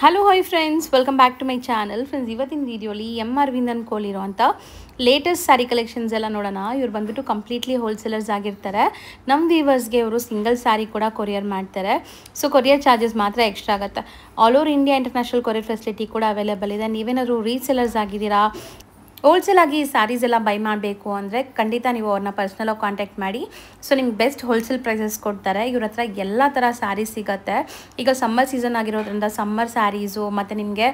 Hello hi friends, welcome back to my channel. Friends, ಇವತ್ತಿನ ವೀಡಿಯೋಲಿ ಅರವಿಂದ್ ಅನ್ಕೋಲಿರೋಂಥ ಲೇಟೆಸ್ಟ್ ಸ್ಯಾರಿ ಕಲೆಕ್ಷನ್ಸ್ ಎಲ್ಲ ನೋಡೋಣ. ಇವ್ರು ಬಂದ್ಬಿಟ್ಟು ಕಂಪ್ಲೀಟ್ಲಿ ಹೋಲ್ಸೇಲರ್ಸ್ ಆಗಿರ್ತಾರೆ. ನಮ್ಮ ವೀವರ್ಸ್ಗೆ ಇವರು ಸಿಂಗಲ್ ಸ್ಯಾರಿ ಕೂಡ ಕೊರಿಯರ್ ಮಾಡ್ತಾರೆ. ಸೊ ಕೊರಿಯರ್ ಚಾರ್ಜಸ್ ಮಾತ್ರ ಎಕ್ಸ್ಟ್ರಾ ಆಗುತ್ತೆ. All over India international courier facility ಕೂಡ ಅವೈಲೇಬಲ್ ಇದೆ. ನೀವೇನಾದರೂ ರೀಸೇಲರ್ಸ್ ಆಗಿದ್ದೀರಾ, ಹೋಲ್ಸೇಲ್ ಆಗಿ ಸ್ಯಾರೀಸ್ ಎಲ್ಲ ಬೈ ಮಾಡಬೇಕು ಅಂದರೆ ಖಂಡಿತ ನೀವು ಅವ್ರನ್ನ ಪರ್ಸ್ನಲಾಗಿ ಕಾಂಟ್ಯಾಕ್ಟ್ ಮಾಡಿ. ಸೊ ನಿಮ್ಗೆ ಬೆಸ್ಟ್ ಹೋಲ್ಸೇಲ್ ಪ್ರೈಸಸ್ ಕೊಡ್ತಾರೆ. ಇವ್ರ ಹತ್ರ ಎಲ್ಲ ಥರ ಸ್ಯಾರೀಸ್ ಸಿಗುತ್ತೆ. ಈಗ ಸಮ್ಮರ್ ಸೀಸನ್ ಆಗಿರೋದ್ರಿಂದ ಸಮ್ಮರ್ ಸ್ಯಾರೀಸು, ಮತ್ತು ನಿಮಗೆ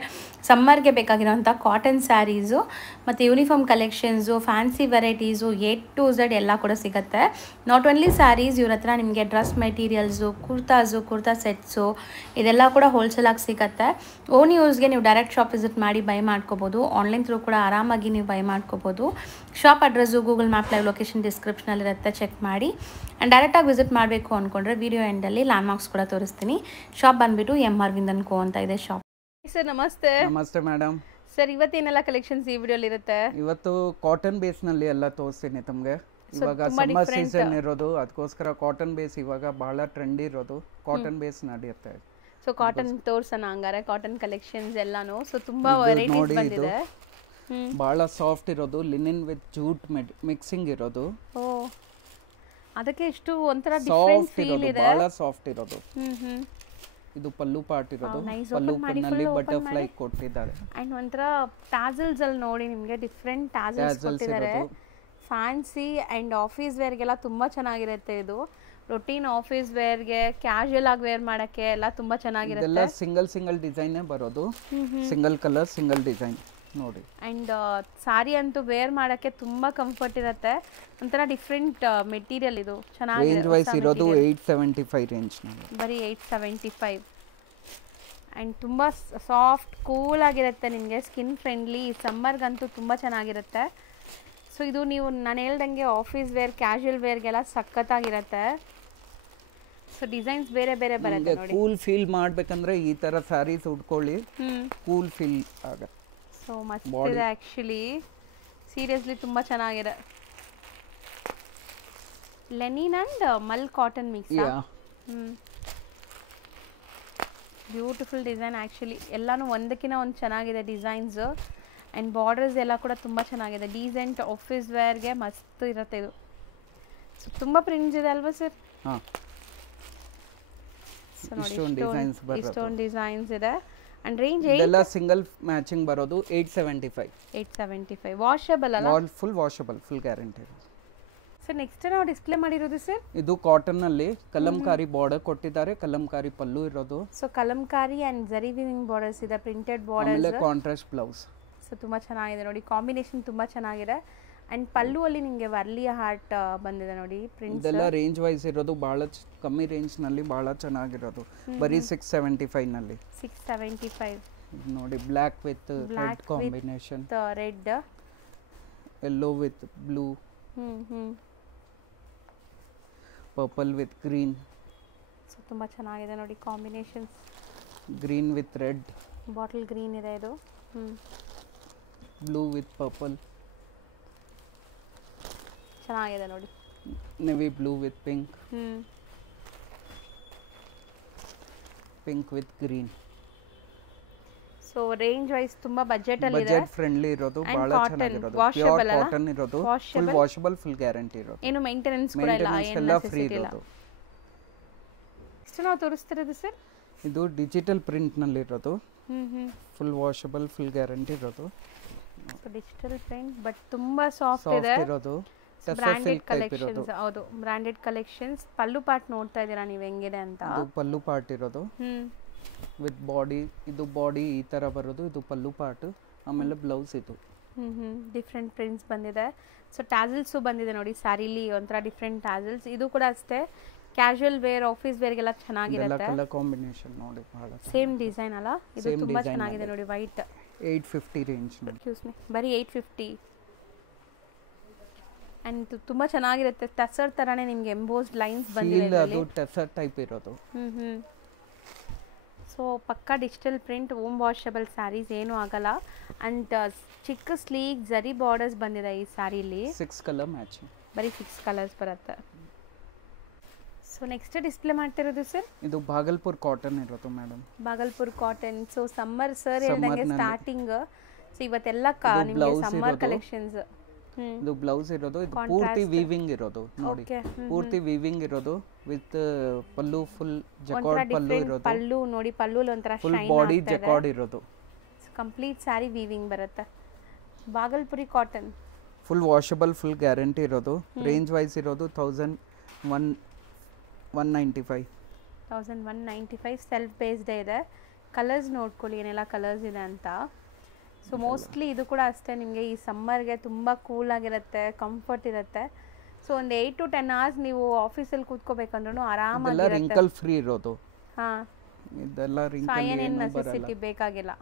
ಸಮ್ಮರ್ಗೆ ಬೇಕಾಗಿರೋಂಥ ಕಾಟನ್ ಸ್ಯಾರೀಸು, ಮತ್ತು uniform collections, fancy varieties, A to Z ಎಲ್ಲ ಕೂಡ ಸಿಗುತ್ತೆ. ನಾಟ್ ಓನ್ಲಿ ಸ್ಯಾರೀಸ್, ಇವ್ರ ಹತ್ರ ನಿಮಗೆ ಡ್ರೆಸ್ ಮೆಟೀರಿಯಲ್ಸು, ಕುರ್ತಾ ಸೆಟ್ಸು ಇದೆಲ್ಲ ಕೂಡ ಹೋಲ್ಸೇಲಾಗಿ ಸಿಗುತ್ತೆ. ಓನ್ ಯೂಸ್ಗೆ ನೀವು ಡೈರೆಕ್ಟ್ ಶಾಪ್ ವಿಸಿಟ್ ಮಾಡಿ ಬೈ ಮಾಡ್ಕೋಬೋದು. ಆನ್ಲೈನ್ ಥ್ರೂ ಕೂಡ ಆರಾಮಾಗಿ ನೀವು ಬೈ ಮಾಡ್ಕೋಬೋದು. Shop address Google map live location ಡಿಸ್ಕ್ರಿಪ್ಷನಲ್ಲಿರುತ್ತೆ, ಚೆಕ್ ಮಾಡಿ. ಆ್ಯಂಡ್ ಡೈರೆಕ್ಟಾಗಿ ವಿಸಿಟ್ ಮಾಡಬೇಕು ಅಂದ್ಕೊಂಡ್ರೆ ವಿಡಿಯೋ ಎಂಡಲ್ಲಿ ಲ್ಯಾಂಡ್ಮಾರ್ಕ್ಸ್ ಕೂಡ ತೋರಿಸ್ತೀನಿ. ಶಾಪ್ ಬಂದುಬಿಟ್ಟು ಅರವಿಂದ್ ಅನ್ಕೋ ಅಂತ ಇದೆ ಶಾಪ್. ಸರ್ ನಮಸ್ತೆ. ನಮಸ್ತೆ ಮೇಡಮ್. ಸರ್ ಇವತ್ತೇನೆಲ್ಲ ಕಲೆಕ್ಷನ್ಸ್ ಈ ವಿಡಿಯೋಲಿ ಇರುತ್ತೆ? ಇವತ್ತು ಕಾಟನ್ ಬೇಸ್ ನಲ್ಲಿ ಎಲ್ಲ ತೋರಿಸ್ತೀನಿ ತಮಗೆ. ಇವಾಗ ಸಮ್ಮರ್ ಸೀಸನ್ ಇರೋದು, ಅದಕ್ಕೋಸ್ಕರ ಕಾಟನ್ ಬೇಸ್ ಇವಾಗ ಬಹಳ ಟ್ರೆಂಡ್ ಇರೋದು. ಕಾಟನ್ ಬೇಸ್ ನಡೆಯುತ್ತೆ. ಸೊ ಕಾಟನ್ ತೋರ್ಸೋಣ ಹಂಗಾರೆ, ಕಾಟನ್ ಕಲೆಕ್ಷನ್ಸ್ ಎಲ್ಲಾನು. ಸೊ ತುಂಬಾ ವೆರೈಟೀಸ್ ಬಂದಿದೆ. ಬಹಳ ಸಾಫ್ಟ್ ಇರೋದು, ಲಿನಿನ್ ವಿತ್ ಜೂಟ್ ಮಿಕ್ಸಿಂಗ್ ಇರೋದು. ಓ, ಅದಕ್ಕೆ ಇಷ್ಟು ಒಂಥರ ಡಿಫರೆಂಟ್ ಫೀಲ್ ಇದೆ. ಬಹಳ ಸಾಫ್ಟ್ ಇರೋದು. ಇದು ಪಲ್ಲು ಪಾರ್ಟ್ ಇರೋದು. ಪಲ್ಲು ನಲ್ಲಿ ಬಟರ್ಫ್ಲೈ ಕೊಟ್ಟಿದ್ದಾರೆ. ಅಂಡ್ ಒಂಥರ ಟ್ಯಾಸಲ್ಸ್ ಅಲ್ಲಿ ನೋಡಿ, ನಿಮಗೆ ಡಿಫರೆಂಟ್ ಟ್ಯಾಸಲ್ಸ್ ಕೊಟ್ಟಿದ್ದಾರೆ. ಫ್ಯಾನ್ಸಿ ಅಂಡ್ ಆಫೀಸ್ ವೇರ್ಗೆಲ್ಲ ತುಂಬಾ ಚೆನ್ನಾಗಿರುತ್ತೆ. ಇದು ರೊಟೀನ್ ಆಫೀಸ್ ವೇರ್ಗೆ, ಕ್ಯಾಶುಯಲ್ ಆಗಿ ವೇರ್ ಮಾಡಕ್ಕೆ ಎಲ್ಲ ತುಂಬಾ ಚೆನ್ನಾಗಿರುತ್ತೆ. ಇದೆಲ್ಲ ಸಿಂಗಲ್ ಡಿಸೈನ್ ಬರೋದು. ಸಿಂಗಲ್ ಕಲರ್ ಸಿಂಗಲ್ ಡಿಸೈನ್ ನೋಡಿ. ಅಂಡ್ ಸಾರಿ ಅಂತೂ ವೇರ್ ಮಾಡಕ್ಕೆ ತುಂಬಾ ಕಂಫರ್ಟ್ ಇರುತ್ತೆ. ಒಂಥರ ಡಿಫ್ರೆಂಟ್ ಮೆಟೀರಿಯಲ್. ಇದು ಚೆನ್ನಾಗಿದೆ. ರೇಂಜ್ ವೈಸ್ ಇರೋದು 875 ರೇಂಜ್ ನಲ್ಲಿ, ಬರೀ 875. ಅಂಡ್ ತುಂಬಾ ಸಾಫ್ಟ್ ಕೂಲ್ ಆಗಿರುತ್ತೆ. ನಿಮಗೆ ಸ್ಕಿನ್ ಫ್ರೆಂಡ್ಲಿ, ಸಮ್ಮರ್ಗಂತೂ ತುಂಬಾ ಚೆನ್ನಾಗಿರುತ್ತೆ. ಸೊ ಇದು ನೀವು ನಾನು ಹೇಳ್ದಂಗೆ ಆಫೀಸ್ ವೇರ್, ಕ್ಯಾಶುಯಲ್ ವೇರ್ಗೆಲ್ಲ ಸಖತ್ತಾಗಿರುತ್ತೆ. ಸೊ ಡಿಸೈನ್ಸ್ ಬೇರೆ ಬೇರೆ ಬರುತ್ತೆ ನೋಡಿ. ಕೂಲ್ ಫೀಲ್ ಮಾಡ್ಬೇಕಂದ್ರೆ ಈ ತರ ಸ್ಯಾರೀಸ್ ಉಟ್ಕೊಳ್ಳಿ, ಕೂಲ್ ಫೀಲ್ ಆಗುತ್ತೆ. ಸೊ ಮಸ್ತ್ ಇದೆ ಆಕ್ಚುಲಿ, ಸೀರಿಯಸ್ಲಿ ತುಂಬಾ ಚೆನ್ನಾಗಿದೆ. Linen and mul cotton mix. Beautiful design actually. ಎಲ್ಲಾನು ಒಂದಕ್ಕಿಂತ ಒಂದು ಚೆನ್ನಾಗಿದೆ ಡಿಸೈನ್ಸ್. ಅಂಡ್ ಬಾರ್ಡರ್ಸ್ ಎಲ್ಲ ಕೂಡ ತುಂಬಾ ಚೆನ್ನಾಗಿದೆ. ಡೀಸೆಂಟ್ ಆಫೀಸ್ ವೇರ್ಗೆ ಮಸ್ತ್ ಇರುತ್ತೆ ಇದು. ಸೊ ತುಂಬಾ ಪ್ರಿಂಟ್ಸ್ ಇದೆ ಅಲ್ವಾ ಸರ್? ಇಷ್ಟೊಂದು ಡಿಸೈನ್ಸ್ ಇದೆ. ಅಂಡ್ ರೇಂಜ್ ಇದೆಲ್ಲ ಸಿಂಗಲ್ ಮ್ಯಾಚಿಂಗ್ ಬರೋದು 875. ವಾಷಬಲ್ ಅಲ್ಲ? Full washable, full guarantee. Sir next ನಾವು ಡಿಸ್ಪ್ಲೇ ಮಾಡಿರೋದು ಸರ್, ಇದು ಕಾಟನ್ ನಲ್ಲಿ ಕಲಂಕಾರಿ ಬಾರ್ಡರ್ ಕೊಟ್ಟಿದ್ದಾರೆ. ಕಲಂಕಾರಿ ಪಲ್ಲು ಇರೋದು. ಸೊ ಕಲಂಕಾರಿ ಅಂಡ್ ಜರಿ ವೀವಿಂಗ್ ಬಾರ್ಡರ್ಸ್ ಇದೆ, ಪ್ರಿಂಟೆಡ್ ಬಾರ್ಡರ್ಸ್. ಆಮೇಲೆ ಕಾಂಟ್ರಾಸ್ಟ್ ಬ್ಲೌಸ್. ಸೊ ತುಂಬಾ ಚೆನ್ನಾಗಿದೆ ನೋಡಿ, ಕಾಂಬಿನೇಷನ್ ತುಂಬಾ ಚೆನ್ನಾಗಿದೆ. ಅಂಡ್ ಪಲ್ಲು ಅಲ್ಲಿ ನಿಮಗೆ ವರ್ಲಿಯ ಹಾರ್ಟ್ ಬಂದಿದೆ ನೋಡಿ ಪ್ರಿಂಟ್ಸ್. ಇದೆಲ್ಲ ರೇಂಜ್ ವೈಸ್ ಇರೋದು, ಬಹಳ ಕಮ್ಮಿ ರೇಂಜ್ ನಲ್ಲಿ ಬಹಳ ಚೆನ್ನಾಗಿರೋದು. ಬರೀ 675 ನಲ್ಲಿ. 675 ನೋಡಿ. Black with red combination. Red, yellow with blue, purple with green. So ತುಂಬಾ ಚೆನ್ನಾಗಿದೆ ನೋಡಿ combinations. Green with red, bottle green ಇದೆ ಇದು. ಬ್ಲೂ ವಿತ್ ಪರ್ಪಲ್, ಚೆನ್ನಾಗಿದೆ ನೋಡಿ. Navy blue with pink, pink with green. So range wise ತುಂಬಾ budget ಅಲ್ಲಿ ಇದೆ, ಬಜೆಟ್ ಫ್ರೆಂಡ್ಲಿ ಇರೋದು, ಬಹಳ ಚೆನ್ನಾಗಿರೋದು. ಪ್ಯೂರ್ ಕಾಟನ್ ಇರೋದು, ಫುಲ್ ವಾಷಬಲ್, ಫುಲ್ ಗ್ಯಾರಂಟಿ ಇರೋದು. ಏನು ಮೇಂಟೆನೆನ್ಸ್ ಕೂಡ ಇಲ್ಲ, ಎಲ್ಲ ಫ್ರೀ ಇರೋದು. ಇಷ್ಟು ನಾವು ತೋರಿಸ್ತಿರೋದು ಸರ್, ಇದು ಡಿಜಿಟಲ್ ಪ್ರಿಂಟ್ ನಲ್ಲಿ ಇರೋದು. ಫುಲ್ ವಾಷಬಲ್, ಫುಲ್ ಗ್ಯಾರಂಟಿ ಇರೋದು. ಡಿಜಿಟಲ್ ಪ್ರಿಂಟ್ ಬಟ್ ತುಂಬಾ ಸಾಫ್ಟ್ ಇದೆ ಇರೋದು. Branded collections. ಹೌದು, ಬ್ರಾಂಡೆಡ್ ಕಲೆಕ್ಷನ್ಸ್. ಪಲ್ಲು ಪಾರ್ಟ್ ನೋಡ್ತಾ ಇದ್ದೀರಾ ನೀವು ಹೆಂಗಿದೆ ಅಂತ. ಇದು ಪಲ್ಲು ಪಾರ್ಟ್ ಇರೋದು ವಿತ್ ಬಾಡಿ. ಇದು ಬಾಡಿ ಈ ತರ ಬರೋದು. ಇದು ಪಲ್ಲು ಪಾರ್ಟ್. ಆಮೇಲೆ ಬ್ಲೌಸ್ ಇದು. ಡಿಫ್ರೆಂಟ್ ಪ್ರಿಂಟ್ಸ್ ಬಂದಿದೆ. ಸೊ ಟ್ಯಾಸಲ್ಸು ಬಂದಿದೆ ನೋಡಿ ಸ್ಯಾರಿಲಿ, ಒಂಥರ ಡಿಫ್ರೆಂಟ್ ಟ್ಯಾಸಲ್ಸ್. ಇದು ಕೂಡ ಅಷ್ಟೇ ಕ್ಯಾಶುಯಲ್ ವೇರ್, ಆಫೀಸ್ ವೇರ್ಗೆಲ್ಲ ಚೆನ್ನಾಗಿರುತ್ತೆ. ಕಲರ್ ಕಾಂಬಿನೇಷನ್ ನೋಡಿ, ಬಹಳ ಸೇಮ್ ಡಿಸೈನ್ ಅಲ್ಲ? ಇದು ತುಂಬಾ ಚೆನ್ನಾಗಿದೆ ನೋಡಿ. White 850 range. ಬರೀ 850. ಅಂಡ್ ತುಂಬಾ ಚೆನ್ನಾಗಿರುತ್ತೆ. ಟಸರ್ ತರಾನೇ ನಿಮಗೆ ಎಂಬೋಸ್ಡ್ ಲೈನ್ಸ್ ಬಂದಿದೆ. ಅದು ಟಸರ್ ಟೈಪ್ ಇರೋದು. ಸೊ ಪಕ್ಕಾ digital print, home washable saris, ಏನೂ ಆಗಲ್ಲ. ಅಂಡ್ ಚಿಕ್ಕ ಸ್ಲೀಕ್ ಜರಿ ಬಾರ್ಡರ್ಸ್ ಬಂದಿದೆ ಈ ಸ್ಯಾರಿಲಿ. 6 ಕಲರ್ ಮ್ಯಾಚಿಂಗ್. ಬರೀ 6 ಕಲರ್ಸ್ ಬರುತ್ತೆ. ಸೊ ನೆಕ್ಸ್ಟ್ ಡಿಸ್ಪ್ಲೇ ಮಾಡ್ತಿರೋದು ಸರ್ ಇದು ಭಾಗಲ್ಪುರ್ ಕಾಟನ್ ಇರೋದು madam. Bhagalpur cotton. So summer sir ಹೇಳ್ದಂಗೆ ಸ್ಟಾರ್ಟಿಂಗ್. ಸೊ ಇವತ್ತೆಲ್ಲ ನಿಮಗೆ ಸಮ್ಮರ್ ಕಲೆಕ್ಷನ್ಸ್. ಇದು ಬ್ಲೌಸ್ ಇರೋದು, ಇದು ಪೂರ್ತಿ ವೀವಿಂಗ್ ಇರೋದು ನೋಡಿ, ಪೂರ್ತಿ ವೀವಿಂಗ್ ಇರೋದು with pallu full jacquard pallu ಇರೋದು. ಪಲ್ಲು ನೋಡಿ, ಪಲ್ಲು ಒಂಥರ ಫುಲ್ ಬಾಡಿ ಜಕಾರ್ಡ್ ಇರೋದು. ಕಂಪ್ಲೀಟ್ ಸ್ಯಾರಿ ವೀವಿಂಗ್ ಬರುತ್ತೆ. Bhagalpuri cotton full washable, full guarantee ಇರೋದು. ರೇಂಜ್ ವೈಸ್ ಇರೋದು 1195. 1195 ಸೆಲ್ಫ್ ಬೇಸ್ಡ್ ಇದೆ. ಕಲರ್ಸ್ ನೋಡ್ಕೊಳ್ಳಿ ಏನೆಲ್ಲ ಕಲರ್ಸ್ ಇದೆ ಅಂತ. ಸೊ ಮೋಸ್ಟ್ಲಿ ಇದು ಕೂಡ ಅಷ್ಟೇ, ನಿಮಗೆ ಈ ಸಮ್ಮರ್ಗೆ ತುಂಬ ಕೂಲ್ ಆಗಿರುತ್ತೆ, ಕಂಫರ್ಟ್ ಇರುತ್ತೆ. ಸೊ ಒಂದು 8 to 10 hours ನೀವು ಆಫೀಸಲ್ಲಿ ಕೂತ್ಕೋಬೇಕಂದ್ರೂ ಆರಾಮಾಗಿ ರಿಂಕಲ್ ಫ್ರೀ ಇರೋದು. ಹಾಂ, ಇದೆಲ್ಲ ರಿಂಕಲ್ ಅಯನ್ ನೆಸೆಸಿಟಿ ಬೇಕಾಗಿಲ್ಲ.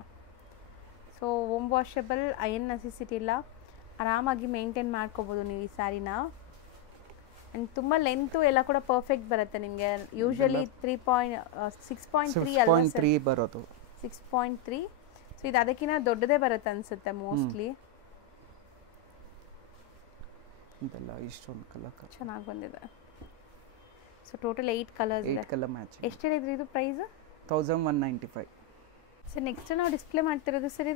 So home washable, iron necessity ಇಲ್ಲ, ಆರಾಮಾಗಿ ಮೇಂಟೈನ್ ಮಾಡ್ಕೋಬೋದು ನೀವು ಈ ಸ್ಯಾರಿನ. ಆ್ಯಂಡ್ ತುಂಬ ಲೆಂತು ಎಲ್ಲ ಕೂಡ ಪರ್ಫೆಕ್ಟ್ ಬರುತ್ತೆ ನಿಮಗೆ. ಯೂಶಲಿ 6.3 ಬರೋದು. 6.3. ಸೊ ಇದು ಅದಕ್ಕಿಂತ ದೊಡ್ಡದೇ ಬರುತ್ತೆ ಅನ್ಸುತ್ತೆ ಮೋಸ್ಟ್ಲಿ. ಇದೆಲ್ಲ ಇಷ್ಟೊಂದು ಕಲರ್ ಚೆನ್ನಾಗಿ ಬಂದಿದೆ. ಸೊ ಟೋಟಲ್ 8 ಕಲರ್ಸ್ ಇದೆ. 8 ಕಲರ್ ಮ್ಯಾಚ್. ಎಷ್ಟು ಹೇಳಿದ್ರಿ ಇದು ಪ್ರೈಸ್? 1195. ಸರ್ ನೆಕ್ಸ್ಟ್ ನಾವು ಡಿಸ್ಪ್ಲೇ ಮಾಡ್ತಿರೋದು ಸರ್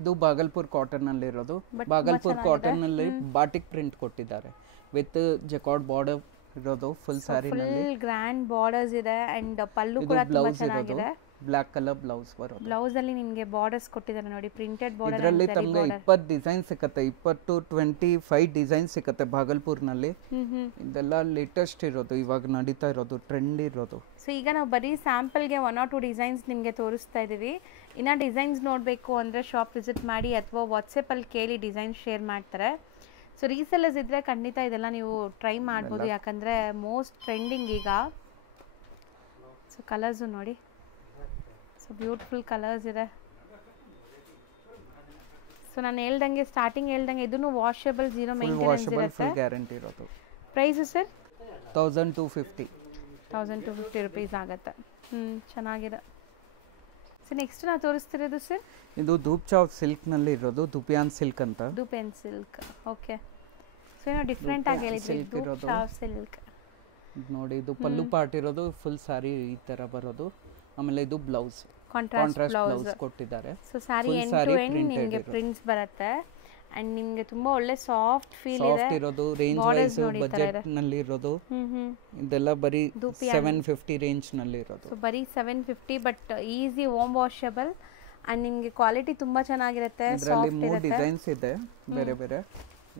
ಇದು ಭಾಗಲ್ಪುರ್ ಕಾಟನ್ ಅಲ್ಲಿ ಇರೋದು. ಭಾಗಲ್ಪುರ್ ಕಾಟನ್ ಅಲ್ಲಿ ಬಾಟಿಕ್ ಪ್ರಿಂಟ್ ಕೊಟ್ಟಿದ್ದಾರೆ ವಿತ್ ಜಕಾರ್ಡ್ ಬಾರ್ಡರ್ ಇರೋದು. ಫುಲ್ ಸ್ಯಾರಿ ನಲ್ಲಿ ಫುಲ್ ಗ್ರ್ಯಾಂಡ್ ಬಾರ್ಡರ್ಸ್ ಇದೆ ಅಂಡ್ ಪಲ್ಲು ಕೂಡ ತುಂಬಾ ಚೆನ್ನಾಗಿದೆ. ಬ್ಲಾಕ್ ಕಲರ್ ಬ್ಲೌಸ್ ಬರೋದು. ಬ್ಲೌಸ್ ಅಲ್ಲಿ ನಿಮಗೆ ಬಾರ್ಡರ್ಸ್ ಕೊಟ್ಟಿದ್ದಾರೆ ನೋಡಿ, ಪ್ರಿಂಟೆಡ್ ಬಾರ್ಡರ್. ಇದರಲ್ಲಿ ತಮಗೆ 20 ಡಿಸೈನ್ ಸಿಗುತ್ತೆ, 20 to 25 ಡಿಸೈನ್ ಸಿಗುತ್ತೆ ಭಾಗಲ್ಪುರ್ ನಲ್ಲಿ. ಇದೆಲ್ಲ ಲೇಟೆಸ್ಟ್ ಇರೋದು, ಇವಾಗ ನಡೀತಾ ಇರೋದು, ಟ್ರೆಂಡ್ ಇರೋದು. ಸೊ ಈಗ ನಾವು ಬರೀ ಸ್ಯಾಂಪಲ್ಗೆ 1 or 2 ಡಿಸೈನ್ಸ್ ನಿಮಗೆ ತೋರಿಸ್ತಾ ಇದ್ದೀವಿ. ಇನ್ನು ಡಿಸೈನ್ಸ್ ನೋಡಬೇಕು ಅಂದರೆ ಶಾಪ್ ವಿಸಿಟ್ ಮಾಡಿ ಅಥವಾ ವಾಟ್ಸಪ್ಪಲ್ಲಿ ಕೇಳಿ ಡಿಸೈನ್ ಶೇರ್ ಮಾಡ್ತಾರೆ. ಸೊ ರೀಸೆಲ್ಲರ್ಸ್ ಇದ್ದರೆ ಖಂಡಿತ ಇದೆಲ್ಲ ನೀವು ಟ್ರೈ ಮಾಡ್ಬೋದು, ಯಾಕಂದರೆ ಮೋಸ್ಟ್ ಟ್ರೆಂಡಿಂಗ್ ಈಗ. ಸೊ ಕಲರ್ಸು ನೋಡಿ, ಸೊ ಬ್ಯೂಟಿಫುಲ್ ಕಲರ್ಸ್ ಇದೆ. ಸೊ ನಾನು ಸ್ಟಾರ್ಟಿಂಗ್ ಹೇಳ್ದಂಗೆ ಇದನ್ನು ವಾಷಬಲ್, ಜೀರೋ ಮೇಂಟೆನೆನ್ಸ್ ಇರುತ್ತೆ. ಗ್ಯಾರಂಟಿ ಇರೋದು. ಪ್ರೈಸ್ ಸರ್ 1250 rupees ಆಗುತ್ತೆ. ಚೆನ್ನಾಗಿದೆ. ಸೊ ನೆಕ್ಸ್ಟ್ ನಾವು ತೋರಿಸ್ತಿರೋದು ಸರ್ ಇದು ಧೂಪ್ ಚಾವ್ ಸಿಲ್ಕ್ ನಲ್ಲಿ ಇರೋದು, ಧೂಪಿಯಾನ್ ಸಿಲ್ಕ್ ಅಂತ. ಧೂಪಿಯಾನ್ ಸಿಲ್ಕ್, ಓಕೆ. ಸೊ ಏನೋ ಡಿಫ್ರೆಂಟ್ ಆಗಿ ಹೇಳಿದ್ರಿ, ಧೂಪ್ ಚಾವ್ ಸಿಲ್ಕ್ ನೋಡಿ. ಇದು ಪಲ್ಲು ಪಾರ್ಟ್ ಇರೋದು, ಫುಲ್ ಸಾರಿ ಈ ತರ ಬರೋದು. ಆಮೇಲೆ ಇದು ಬ್ಲೌಸ್, ಕಾಂಟ್ರಾಸ್ಟ್ ಬ್ಲೌಸ್ ಕೊಟ್ಟಿದ್ದಾರೆ. So sari end to end ನಿಮಗೆ ಪ್ರಿಂಟ್ಸ್ ಬರುತ್ತೆ ಅಂಡ್ ನಿಮಗೆ ತುಂಬಾ ಒಳ್ಳೆ ಸಾಫ್ಟ್ ಫೀಲ್ ಇದೆ. ಸಾಫ್ಟ್ ಇರೋದು, ರೇಂಜ್ ವೈಸ್ ಬಜೆಟ್ ನಲ್ಲಿ ಇರೋದು. ಇದೆಲ್ಲ ಬರೀ 750 ರೇಂಜ್ ನಲ್ಲಿ ಇರೋದು. ಸೊ ಬರೀ 750, but easy home washable and ನಿಮಗೆ ಕ್ವಾಲಿಟಿ ತುಂಬಾ ಚೆನ್ನಾಗಿರುತ್ತೆ. ಇದರಲ್ಲಿ 3 ಡಿಸೈನ್ಸ್ ಇದೆ ಬೇರೆ ಬೇರೆ.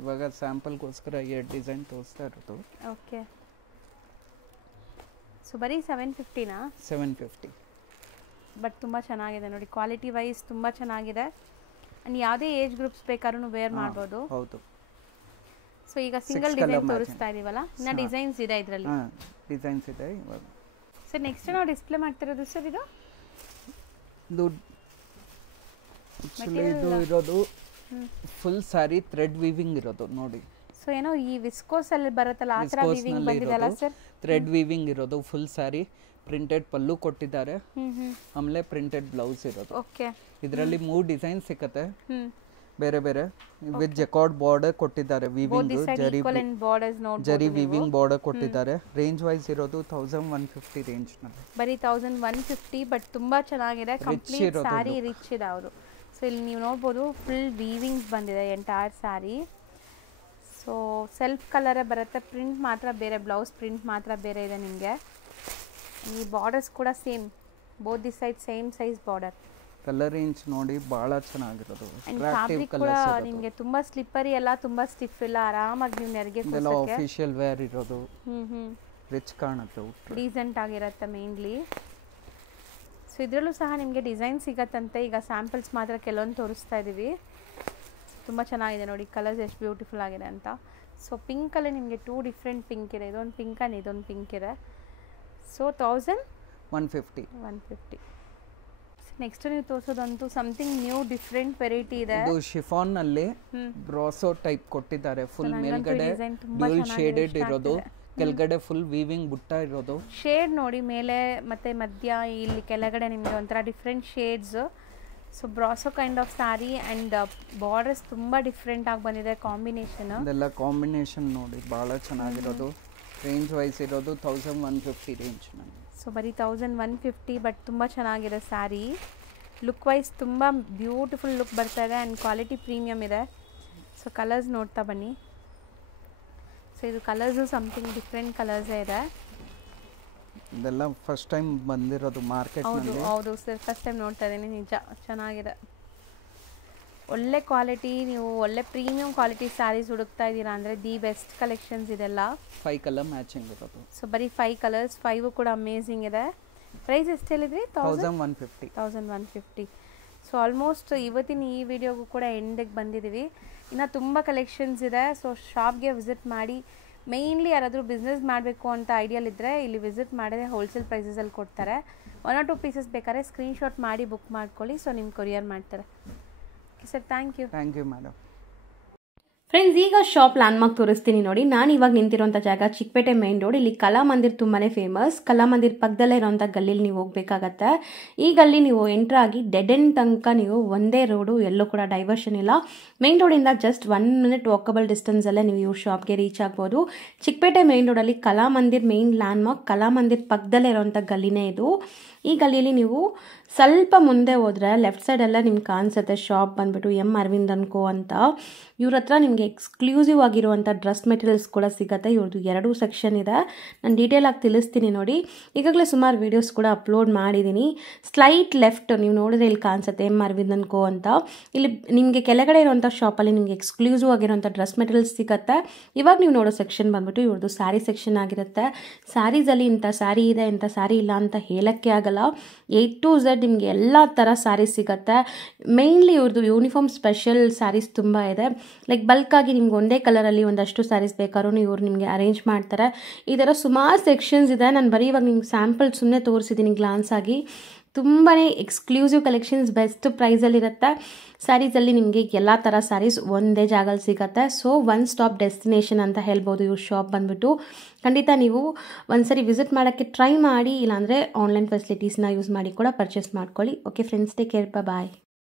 ಇವಾಗ ಸ್ಯಾಂಪಲ್ ಗೋಸ್ಕರ 2 ಡಿಸೈನ್ ತೋರಿಸ್ತಾ ಇರೋದು. ಓಕೆ. ಸೊ ಬರೀ 750 ನಾ? 750. ಬಟ್ ತುಂಬ ಚೆನ್ನಾಗಿದೆ ನೋಡಿ, ಕ್ವಾಲಿಟಿ ವೈಸ್ ತುಂಬ ಚೆನ್ನಾಗಿದೆ. ಆ್ಯಂಡ್ ಯಾವುದೇ ಏಜ್ ಗ್ರೂಪ್ಸ್ ಬೇಕಾದ್ರೂ ವೇರ್ ಮಾಡ್ಬೋದು. ಹೌದು. ಸೊ ಈಗ ಸಿಂಗಲ್ ಡಿಸೈನ್ ತೋರಿಸ್ತಾ ಇದೀವಲ್ಲ, ಇನ್ನು ಡಿಸೈನ್ಸ್ ಇದೆ ಇದರಲ್ಲಿ. ಡಿಸೈನ್ಸ್ ಇದೆ ಇವಾಗ. ಸರ್ ನೆಕ್ಸ್ಟ್ ನಾವು ಡಿಸ್ಪ್ಲೇ ಮಾಡ್ತಿರೋದು ಸರ್ ಇದು ಇರೋದು ಫುಲ್ ಸ್ಯಾರಿ ಥ್ರೆಡ್ ವೀವಿಂಗ್ ಇರೋದು ನೋಡಿ. ಸೊ ಏನೋ ಈ ವಿಸ್ಕೋಸ್ ಅಲ್ಲಿ ಬರುತ್ತಲ್ಲ ಆ ತರ ವೀವಿಂಗ್ ಬಂದಿದೆಲ್ಲ ಸರ್. ಥ್ರೆಡ್ ವೀವಿಂಗ್ ಇರೋದು, ಫುಲ್ ಸ್ಯಾರಿ ಪ್ರಿಂಟೆಡ್ ಪಲ್ಲು ಕೊಟ್ಟಿದ್ದಾರೆ, ಆಮೇಲೆ ಪ್ರಿಂಟೆಡ್ ಬ್ಲೌಸ್ ಇರೋದು. ಓಕೆ. ಇದರಲ್ಲಿ 3 ಡಿಸೈನ್ ಸಿಕ್ಕತ್ತೆ ಬೇರೆ ಬೇರೆ ವಿತ್ ಜಕಾರ್ಡ್ ಬಾರ್ಡರ್ ಕೊಟ್ಟಿದ್ದಾರೆ. ವೀವಿಂಗ್ ಜರಿ ವೀವಿಂಗ್ ಬಾರ್ಡರ್ ಕೊಟ್ಟಿದ್ದಾರೆ. ರೇಂಜ್ ವೈಸ್ ಇರೋದು 1150 ರೇಂಜ್ ನಲ್ಲಿ. ಬರೀ 1150, ಬಟ್ ತುಂಬಾ ಚೆನ್ನಾಗಿದೆ. ಕಂಪ್ಲೀಟ್ ಸ್ಯಾರಿ ರಿಚ್ ಇದೆ ಅವರು. ಸೊ ಇಲ್ಲಿ ನೀವು ನೋಡ್ಬೋದು ಫುಲ್ ವೀವಿಂಗ್ಸ್ ಬಂದಿದೆ ಎಂಟೈರ್ ಸ್ಯಾರಿ. ಸೊ ಸೆಲ್ಫ್ ಕಲರೇ ಬರುತ್ತೆ, ಪ್ರಿಂಟ್ ಮಾತ್ರ ಬೇರೆ, ಬ್ಲೌಸ್ ಪ್ರಿಂಟ್ ಮಾತ್ರ ಬೇರೆ ಇದೆ ನಿಮಗೆ. ಈ ಬಾರ್ಡರ್ಸ್ ಕೂಡ same, both the side same size border. Colour range ನೋಡಿ ಬಹಳ ಚೆನ್ನಾಗಿರೋದು. ಫ್ಯಾಬ್ರಿಕ್ ಕೂಡ ನಿಮಗೆ ತುಂಬಾ ಸ್ಲಿಪ್ಪರಿ ಎಲ್ಲ, ತುಂಬಾ ಸ್ಟಿಫ್ ಇಲ್ಲ, ಆರಾಮಾಗಿ ನೀವು ನೆರಿಗೆ ಇದೆಲ್ಲ ಆಫಿಷಿಯಲ್ ವೇರ್ ಇರೋದು. ರಿಚ್ ಕಾಣುತ್ತೆ, ಡೀಸೆಂಟ್ ಆಗಿರುತ್ತೆ ಮೇನ್ಲಿ. ಸೊ ಇದರಲ್ಲೂ ಸಹ ನಿಮಗೆ ಡಿಸೈನ್ ಸಿಗತ್ತಂತೆ. ಈಗ ಸ್ಯಾಂಪಲ್ಸ್ ಮಾತ್ರ ಕೆಲವೊಂದು ತೋರಿಸ್ತಾ ಇದ್ದೀವಿ. ತುಂಬ ಚೆನ್ನಾಗಿದೆ ನೋಡಿ, ಕಲರ್ಸ್ ಎಷ್ಟು ಬ್ಯೂಟಿಫುಲ್ ಆಗಿದೆ ಅಂತ. ಸೊ ಪಿಂಕಲ್ಲಿ ನಿಮಗೆ 2 ಡಿಫ್ರೆಂಟ್ ಪಿಂಕ್ ಇದೆ, ಇದೊಂದು ಪಿಂಕ್ ಆ್ಯಂಡ್ ಇದೊಂದು ಪಿಂಕ್ ಇದೆ. ಸೊ 1150. ನೆಕ್ಸ್ಟ್ ನೀವು ತೋರಿಸೋದಂತೂ ಸಮಥಿಂಗ್ ನ್ಯೂ ಡಿಫ್ರೆಂಟ್ ವೆರೈಟಿ ಇದೆ. ಇದು ಶಿಫಾನ್ ನಲ್ಲಿ ಬ್ರಾಸೋ ಟೈಪ್ ಕೊಟ್ಟಿದ್ದಾರೆ. ಫುಲ್ ಮೇಲ್ಗಡೆ ಡ್ಯೂಲ್ ಶೇಡೆಡ್ ಇರೋದು, ಕೆಳಗಡೆ ಫುಲ್ ವೀವಿಂಗ್ ಬುಟ್ಟ ಇರೋದು. ಶೇಡ್ ನೋಡಿ ಮೇಲೆ ಮತ್ತೆ ಮಧ್ಯ ಇಲ್ಲಿ ಕೆಳಗಡೆ ನಿಮಗೆ ಒಂಥರ different shades. So brasso kind of sari and borders ತುಂಬಾ ಡಿಫ್ರೆಂಟ್ ಆಗಿ ಬಂದಿದೆ ಕಾಂಬಿನೇಷನ್. ಇದೆಲ್ಲ ಕಾಂಬಿನೇಷನ್ ನೋಡಿ ಬಹಳ ಚೆನ್ನಾಗಿರೋದು. ರೇಂಜ್ ವೈಸ್ ಇರೋದು 1150 ರೇಂಜ್ ಮ್ಯಾಮ್. ಸೊ ಬರೀ 1150, ಬಟ್ ತುಂಬ ಚೆನ್ನಾಗಿದೆ ಸ್ಯಾರಿ. ಲುಕ್ ವೈಸ್ ತುಂಬ ಬ್ಯೂಟಿಫುಲ್ ಲುಕ್ ಬರ್ತಾ ಇದೆ ಆ್ಯಂಡ್ ಕ್ವಾಲಿಟಿ ಪ್ರೀಮಿಯಮ್ ಇದೆ. ಸೊ ಕಲರ್ಸ್ ನೋಡ್ತಾ ಬನ್ನಿ. ಸೊ ಇದು ಕಲರ್ಸು ಸಮಥಿಂಗ್ ಡಿಫ್ರೆಂಟ್ ಕಲರ್ಸೇ ಇದೆ. ಇದೆಲ್ಲ ಫಸ್ಟ್ ಟೈಮ್ ಬಂದಿರೋದು ಮಾರ್ಕೆಟ್ನಲ್ಲಿ. ಹೌದು ಸರ್, ಫಸ್ಟ್ ಟೈಮ್ ನೋಡ್ತಾ ಇದ್ದೀನಿ. ನಿಜ ಚೆನ್ನಾಗಿದೆ, ಒಳ್ಳೆ ಕ್ವಾಲಿಟಿ. ನೀವು ಒಳ್ಳೆ ಪ್ರೀಮಿಯಂ ಕ್ವಾಲಿಟಿ ಸ್ಯಾರೀಸ್ ಹುಡುಕ್ತಾ ಇದ್ದೀರಾ ಅಂದರೆ ದಿ ಬೆಸ್ಟ್ ಕಲೆಕ್ಷನ್ಸ್ ಇದೆಲ್ಲ. 5 ಕಲರ್ ಮ್ಯಾಚಿಂಗ್ ಇರೋದು. ಸೊ ಬರೀ 5 ಕಲರ್ಸ್, 5 ಕೂಡ ಅಮೇಝಿಂಗ್ ಇದೆ. ಪ್ರೈಸ್ ಎಷ್ಟು ಹೇಳಿದ್ರಿ? 1150. ಸೊ ಆಲ್ಮೋಸ್ಟ್ ಇವತ್ತಿನ ಈ ವಿಡಿಯೋಗೂ ಕೂಡ ಎಂಡಿಗೆ ಬಂದಿದ್ದೀವಿ. ಇನ್ನು ತುಂಬ ಕಲೆಕ್ಷನ್ಸ್ ಇದೆ. ಸೊ ಶಾಪ್ಗೆ ವಿಸಿಟ್ ಮಾಡಿ. ಮೇಯ್ನ್ಲಿ ಯಾರಾದರೂ ಬಿಸ್ನೆಸ್ ಮಾಡಬೇಕು ಅಂತ ಐಡಿಯಲ್ಲಿದ್ದರೆ ಇಲ್ಲಿ ವಿಸಿಟ್ ಮಾಡಿದ್ರೆ ಹೋಲ್ಸೇಲ್ ಪ್ರೈಸಸಲ್ಲಿ ಕೊಡ್ತಾರೆ. 1 or 2 ಪೀಸಸ್ ಬೇಕಾದ್ರೆ ಸ್ಕ್ರೀನ್ಶಾಟ್ ಮಾಡಿ ಬುಕ್ ಮಾಡ್ಕೊಳ್ಳಿ. ಸೊ ನಿಮ್ಗೆ ಕೊರಿಯರ್ ಮಾಡ್ತಾರೆ. Okay sir, thank you madam. Friends, ಈಗ ಶಾಪ್ ಲ್ಯಾಂಡ್ಮಾರ್ಕ್ ತೋರಿಸ್ತೀನಿ ನೋಡಿ. ನಾನು ಇವಾಗ ನಿಂತಿರೋಂಥ ಜಾಗ ಚಿಕ್ಕಪೇಟೆ ಮೇನ್ ರೋಡ್. ಇಲ್ಲಿ ಕಲಾಮಂದಿರ್ ತುಂಬಾ ಫೇಮಸ್. ಕಲಾಮಂದಿರ್ ಪಕ್ಕದಲ್ಲೇ ಇರೋಂಥ ಗಲ್ಲಿಲಿ ನೀವು ಹೋಗ್ಬೇಕಾಗತ್ತೆ. ಈ ಗಲ್ಲಿ ನೀವು ಎಂಟ್ರ್ ಆಗಿ ಡೆಡ್ ಎಂಡ್ ತನಕ ನೀವು ಒಂದೇ ರೋಡು, ಎಲ್ಲೂ ಕೂಡ ಡೈವರ್ಷನ್ ಇಲ್ಲ. ಮೇನ್ ರೋಡಿಂದ ಜಸ್ಟ್ 1 minute ವಾಕಬಲ್ ಡಿಸ್ಟೆನ್ಸಲ್ಲೇ ನೀವು ಇವ್ರ ಶಾಪ್ಗೆ ರೀಚ್ ಆಗ್ಬೋದು. ಚಿಕ್ಕಪೇಟೆ ಮೇನ್ ರೋಡಲ್ಲಿ ಕಲಾಮಂದಿರ್ ಮೇನ್ ಲ್ಯಾಂಡ್ಮಾರ್ಕ್, ಕಲಾಮಂದಿರ್ ಪಕ್ಕದಲ್ಲೇ ಇರೋಂಥ ಗಲ್ಲಿನೇ ಇದು. ಈ ಗಲ್ಲಿಯಲ್ಲಿ ನೀವು ಸ್ವಲ್ಪ ಮುಂದೆ ಹೋದರೆ ಲೆಫ್ಟ್ ಸೈಡೆಲ್ಲ ನಿಮ್ಗೆ ಕಾಣಿಸುತ್ತೆ ಶಾಪ್ ಬಂದ್ಬಿಟ್ಟು ಎಂ ಅರವಿಂದ್ ಅನ್ ಕೋ ಅಂತ. ಇವ್ರ ಹತ್ರ ನಿಮಗೆ ಎಕ್ಸ್ಕ್ಲೂಸಿವ್ ಆಗಿರುವಂಥ ಡ್ರೆಸ್ ಮೆಟೀರಿಯಲ್ಸ್ ಕೂಡ ಸಿಗುತ್ತೆ. ಇವ್ರದ್ದು 2 ಸೆಕ್ಷನ್ ಇದೆ. ನಾನು ಡೀಟೇಲ್ ಆಗಿ ತಿಳಿಸ್ತೀನಿ ನೋಡಿ. ಈಗಾಗಲೇ ಸುಮಾರು ವೀಡಿಯೋಸ್ ಕೂಡ ಅಪ್ಲೋಡ್ ಮಾಡಿದ್ದೀನಿ. ಸ್ಲೈಟ್ ಲೆಫ್ಟ್ ನೀವು ನೋಡಿದ್ರೆ ಇಲ್ಲಿ ಕಾಣಿಸುತ್ತೆ ಎಂ ಅರವಿಂದ್ ಅನ್ ಕೋ ಅಂತ. ಇಲ್ಲಿ ನಿಮಗೆ ಕೆಳಗಡೆ ಇರುವಂಥ ಶಾಪಲ್ಲಿ ನಿಮಗೆ ಎಕ್ಸ್ಕ್ಲೂಸಿವ್ ಆಗಿರುವಂಥ ಡ್ರೆಸ್ ಮೆಟೀರಿಯಲ್ಸ್ ಸಿಗುತ್ತೆ. ಇವಾಗ ನೀವು ನೋಡೋ ಸೆಕ್ಷನ್ ಬಂದ್ಬಿಟ್ಟು ಇವ್ರದ್ದು ಸ್ಯಾರಿ ಸೆಕ್ಷನ್ ಆಗಿರುತ್ತೆ. ಸ್ಯಾರೀಸಲ್ಲಿ ಇಂಥ ಸ್ಯಾರಿ ಇದೆ, ಇಂಥ ಸ್ಯಾರಿ ಇಲ್ಲ ಅಂತ ಹೇಳೋಕ್ಕೆ ಆಗಲ್ಲ. A to Z ನಿಮಗೆ ಎಲ್ಲ ಥರ ಸ್ಯಾರೀಸ್ ಸಿಗುತ್ತೆ. ಮೇಯ್ನ್ಲಿ ಇವ್ರದ್ದು ಯೂನಿಫಾರ್ಮ್ ಸ್ಪೆಷಲ್ ಸ್ಯಾರೀಸ್ ತುಂಬ ಇದೆ. ಲೈಕ್ ಬಲ್ಕಾಗಿ ನಿಮ್ಗೆ ಒಂದೇ ಕಲರಲ್ಲಿ ಒಂದಷ್ಟು ಸ್ಯಾರೀಸ್ ಬೇಕಾದ್ರೂ ಇವ್ರು ನಿಮಗೆ ಅರೇಂಜ್ ಮಾಡ್ತಾರೆ. ಈ ಥರ ಸುಮಾರು ಸೆಕ್ಷನ್ಸ್ ಇದೆ. ನಾನು ಬರೀ ಇವಾಗ ನಿಮ್ಗೆ ಸ್ಯಾಂಪಲ್ ಸುಮ್ಮನೆ ತೋರಿಸಿದ್ದೀನಿ ಗ್ಲಾನ್ಸ್ ಆಗಿ. ತುಂಬಾ ಎಕ್ಸ್ಕ್ಲೂಸಿವ್ ಕಲೆಕ್ಷನ್ಸ್ ಬೆಸ್ಟ್ ಪ್ರೈಸಲ್ಲಿರುತ್ತೆ. ಸ್ಯಾರೀಸಲ್ಲಿ ನಿಮಗೆ ಎಲ್ಲ ಥರ ಸ್ಯಾರೀಸ್ ಒಂದೇ ಜಾಗದಲ್ಲಿ ಸಿಗುತ್ತೆ. ಸೊ 1 stop ಡೆಸ್ಟಿನೇಷನ್ ಅಂತ ಹೇಳ್ಬೋದು ಇವ್ರ ಶಾಪ್ ಬಂದ್ಬಿಟ್ಟು. ಖಂಡಿತ ನೀವು ಒಂದ್ಸರಿ ವಿಸಿಟ್ ಮಾಡೋಕ್ಕೆ ಟ್ರೈ ಮಾಡಿ, ಇಲ್ಲಾಂದರೆ ಆನ್ಲೈನ್ ಫೆಸಿಲಿಟೀಸ್ನ ಯೂಸ್ ಮಾಡಿ ಕೂಡ ಪರ್ಚೇಸ್ ಮಾಡ್ಕೊಳ್ಳಿ. ಓಕೆ ಫ್ರೆಂಡ್ಸ್, ಟೇಕ್ ಕೇರ್, ಬಾಯ್.